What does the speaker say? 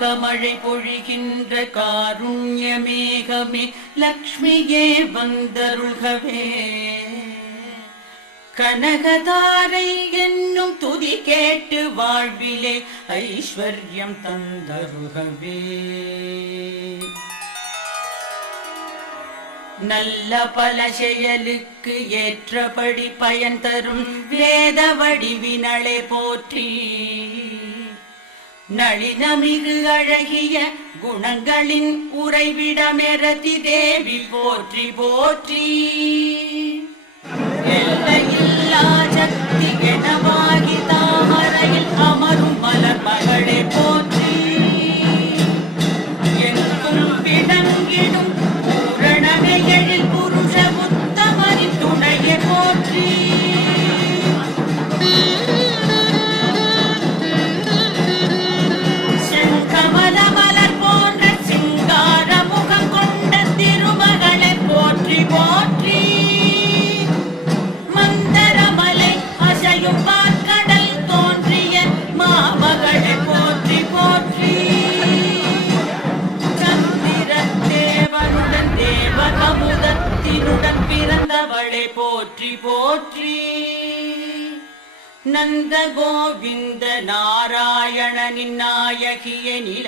கனகமழை பொழிகின்ற காருண்யமேகமே லக்ஷ்மியே வந்தருள்கவே. கனகதாரை என்னும் துதி கேட்டு வாழ்விலே ஐஸ்வர்யம் தந்தருள்கவே. நல்ல பல செயலுக்கு ஏற்றபடி பயன் தரும் வேத வடிவினளே போற்றி. நளினமிகு அழகிய குணங்களின் உறைவிடமெரதி தேவி போற்றி போற்றி. எல்லையில்லா சக்தி எனவாகி தாமரையில் அமரும் மலர் மகளே போற்றி. எங்கும் விளங்கிடும் பூரணகைகளில் புருஷ உத்தமரின் துணையை போற்றி. செங்கமல மலர் போன்ற சிங்கார முகம் கொண்ட திருமகளை போற்றி போற்றி. மந்தரமலை அசையும் பாற்கடல் தோன்றிய மாமகளை போற்றி போற்றி. சந்திரதேவனுடன் தேவகமுதத்தினுடன் பிறந்தவளை போற்றி போற்றி. நந்த கோவிந்த நாராயணனின் நாயகிய நில